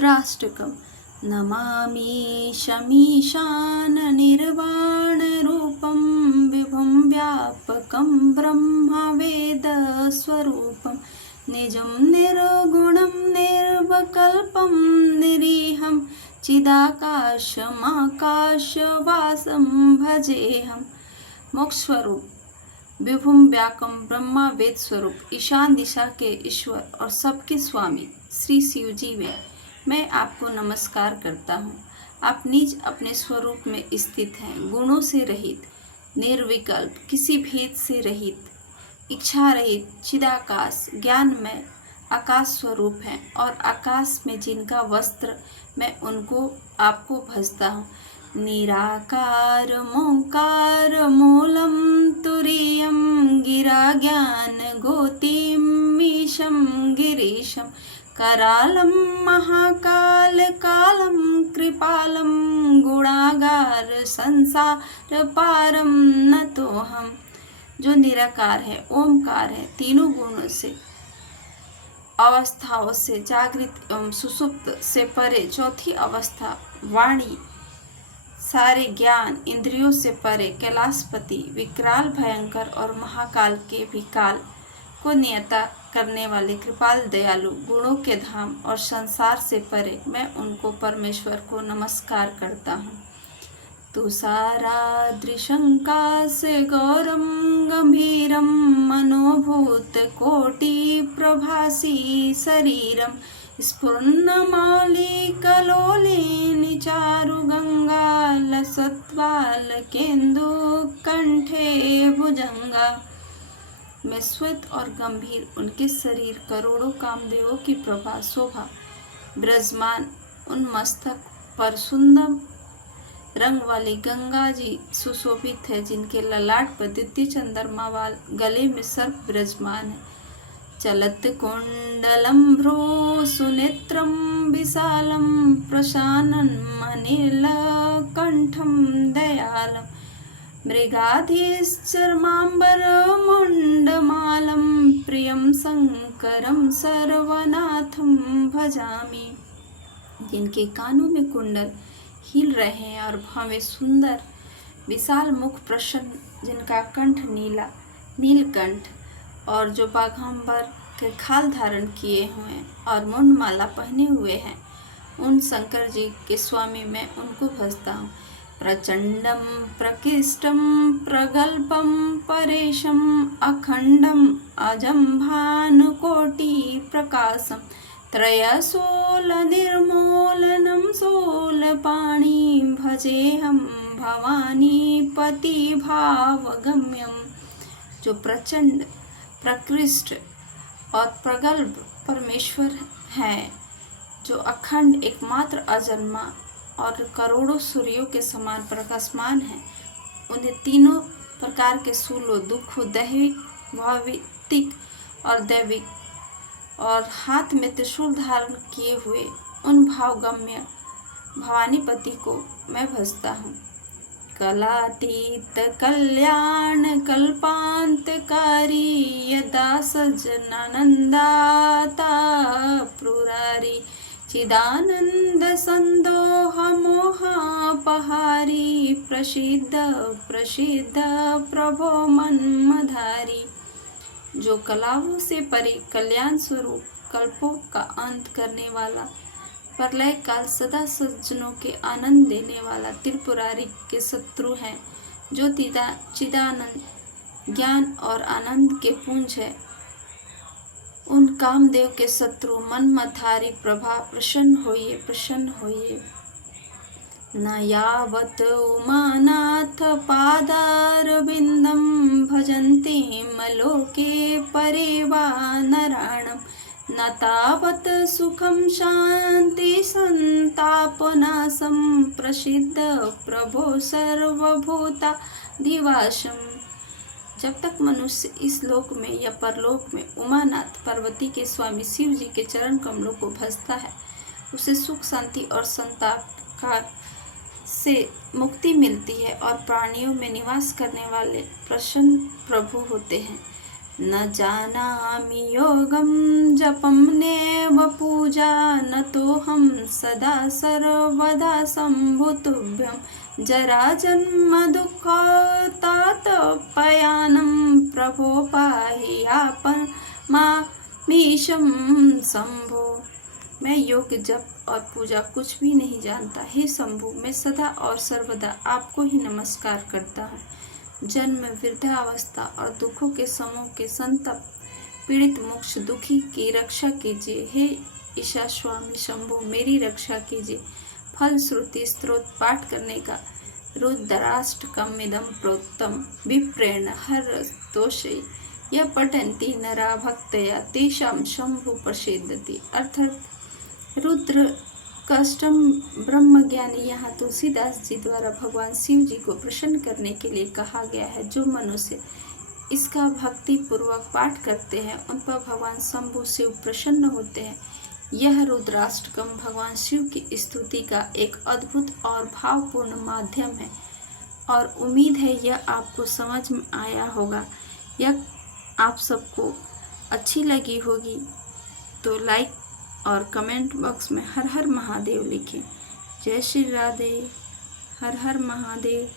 रुद्राष्टकम्। नमामि शमीशाननिर्वाणरूपं विभुं व्यापकं ब्रह्मवेदस्वरूपं निजं निर्गुणं निर्विकल्पं निरीहं चिदाकाशमाकाशवासं भजेऽहम्। मोक्ष स्वरूप विभुम व्याकम ब्रह्मा वेद स्वरूप ईशान दिशा के ईश्वर और सबके स्वामी श्री शिव जी में मैं आपको नमस्कार करता हूँ। आप निज अपने स्वरूप में स्थित हैं, गुणों से रहित, निर्विकल्प, किसी भेद से रहित, इच्छा रहित, चिदाकाश, ज्ञानमय आकाश स्वरूप हैं और आकाश में जिनका वस्त्र मैं उनको आपको भजता हूँ। निराकार मोकार मूलम तुरीयम गिरा ज्ञान गोतिमीशम गिरीशम करालम महाकाल कालम कृपालम गुणागार संसार पारम न तो हम। जो निराकार है, ओमकार है, तीनों गुणों से, अवस्थाओं से, जागृत एवं सुसुप्त से परे, चौथी अवस्था वाणी, सारे ज्ञान इंद्रियों से परे, कैलाशपति, विकराल भयंकर और महाकाल के भी काल को नियता करने वाले कृपाल दयालु, गुणों के धाम और संसार से परे, मैं उनको परमेश्वर को नमस्कार करता हूँ। तुषाराद्रिशंकासे गौरम गंभीरम मनोभूत कोटि प्रभासी शरीरम स्फुरन्नमालिकलोलिनी चारु गंगा लसत्वाल केन्दु कंठे भुजंगा। मैं श्वेत और गंभीर उनके शरीर करोड़ों कामदेवों की प्रभा शोभा विराजमान उन मस्तक पर सुंदर रंग वाली गंगा जी सुशोभित है, जिनके ललाट पर द्वितीय चंद्रमा वाल गले में सर्प विराजमान है। चलत कुंडलम भ्रू सुनेत्रम विशालम प्रशानन मनील कंठम दयालम मृगाधीश्चर्मांबर मुंडमालम प्रियम शंकरम सर्वनाथम भजामि। जिनके कानों में कुंडल हिल रहे हैं और भवें सुंदर विशाल मुख प्रसन्न, जिनका कंठ नीला नीलकंठ और जो बाघंबर के खाल धारण किए हुए और मुंडमाला पहने हुए हैं, उन शंकर जी के स्वामी मैं उनको भजता हूँ। प्रचंडम प्रकृष्टम प्रगल्भम परेशम अखंडम अजम भानुकोटि प्रकाशम त्रयशूल निर्मूलनम शूलपाणि भजेहम भवानी पति भावगम्यम। जो प्रचंड, प्रकृष्ट और प्रगल्भ परमेश्वर हैं, जो अखंड, एकमात्र, अजन्मा और करोड़ों सूर्यों के समान प्रकाशमान है, उन्हें तीनों प्रकार के शूलों, दुखों, दैविक, भौतिक और दैविक, और हाथ में त्रिशूल धारण किए हुए उन भावगम्य भवानीपति को मैं भजता हूँ। कलातीत कल्याण कल्पांतकारी यदा सज्जनानंदाता प्रुरारी चिदानंद संदोह मोहापहारी प्रसिद्ध प्रसिद्ध प्रभो मन्मधारी। जो कलाओं से परे कल्याण स्वरूप, कल्पों का अंत करने वाला, प्रलय काल सदा सज्जनों के आनंद देने वाला त्रिपुरारी के शत्रु हैं, जो चिदानंद ज्ञान और आनंद के पुंज है, उन कामदेव के शत्रु मनमथारी प्रभा प्रसन्न होइए, प्रसन्न होइए। न यावत उमानाथ पादारविंदम भजन्ति मलोके परेवा नराणम न तावत सुखम शांति संतापनाशम प्रसिद्ध प्रभो सर्वभूता दिवासम। जब तक मनुष्य इस लोक में या परलोक में उमानाथ पार्वती के स्वामी शिव जी के चरण कमलों को भजता है, उसे सुख, शांति और संताप का से मुक्ति मिलती है और प्राणियों में निवास करने वाले प्रसन्न प्रभु होते हैं। न जानामि योगं जपं नैव पूजा न तोऽहं सदा सर्वदा शम्भुतुभ्यं जराजन्म दुःखतातपयानं प्रभो पाहि आपमामीशं शंभो। मैं योग जप और पूजा कुछ भी नहीं जानता, हे शंभु मैं सदा और सर्वदा आपको ही नमस्कार करता हूँ। जन्म, वृद्धावस्था और दुखों के समूह के संतप पीड़ित मोक्ष दुखी की रक्षा कीजिए। हे ईशा स्वामी शंभु मेरी रक्षा कीजिए। फल श्रुति स्त्रोत पाठ करने का रुद्राष्टकमिदं प्रोक्तम विप्रेण हर दोषे यह पठन्ति नरा भक्तया तेषां शंभु प्रसीदति। अर्थात रुद्र कष्टम ब्रह्म ज्ञानी यहाँ तुलसीदास जी द्वारा भगवान शिव जी को प्रसन्न करने के लिए कहा गया है। जो मनुष्य इसका भक्ति पूर्वक पाठ करते हैं उन पर भगवान शंभु शिव प्रसन्न होते हैं। यह रुद्राष्टकम भगवान शिव की स्तुति का एक अद्भुत और भावपूर्ण माध्यम है और उम्मीद है यह आपको समझ में आया होगा। यह आप सबको अच्छी लगी होगी तो लाइक और कमेंट बॉक्स में हर हर महादेव लिखें। जय श्री राधे। हर हर महादेव।